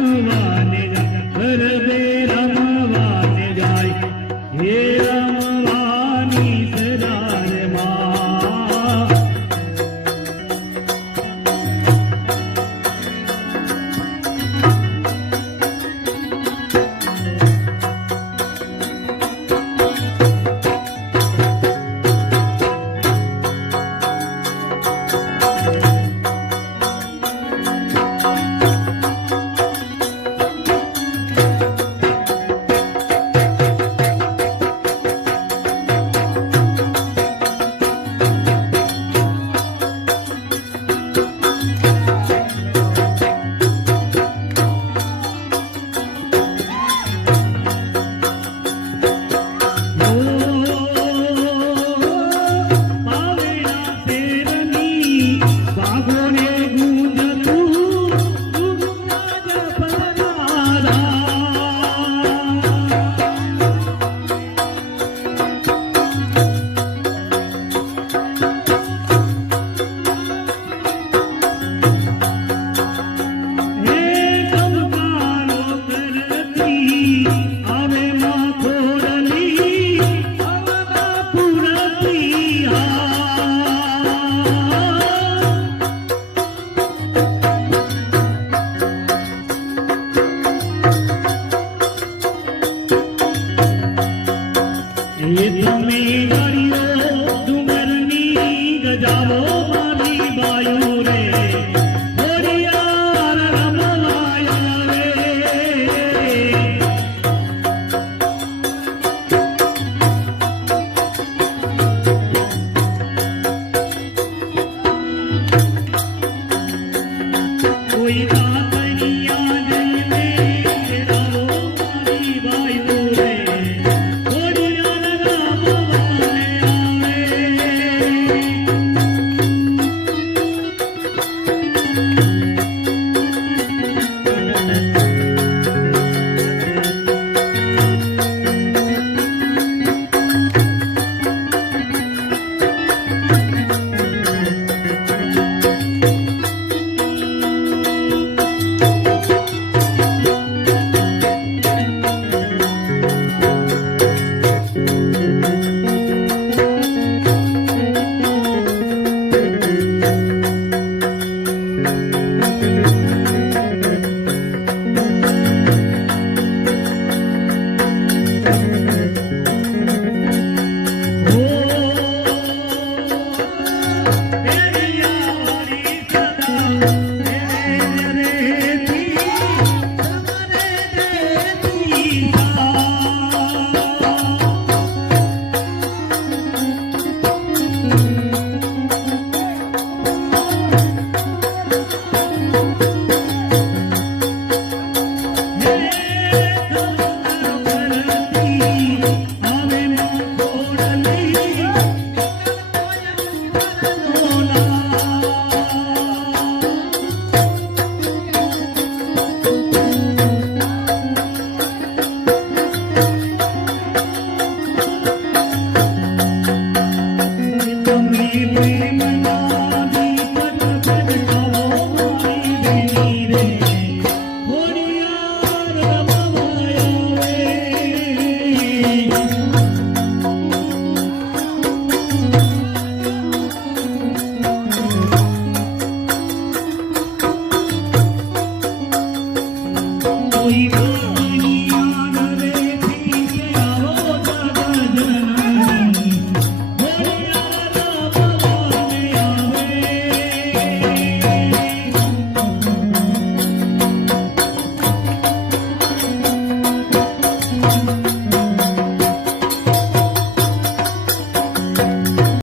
Karuna போயிடும்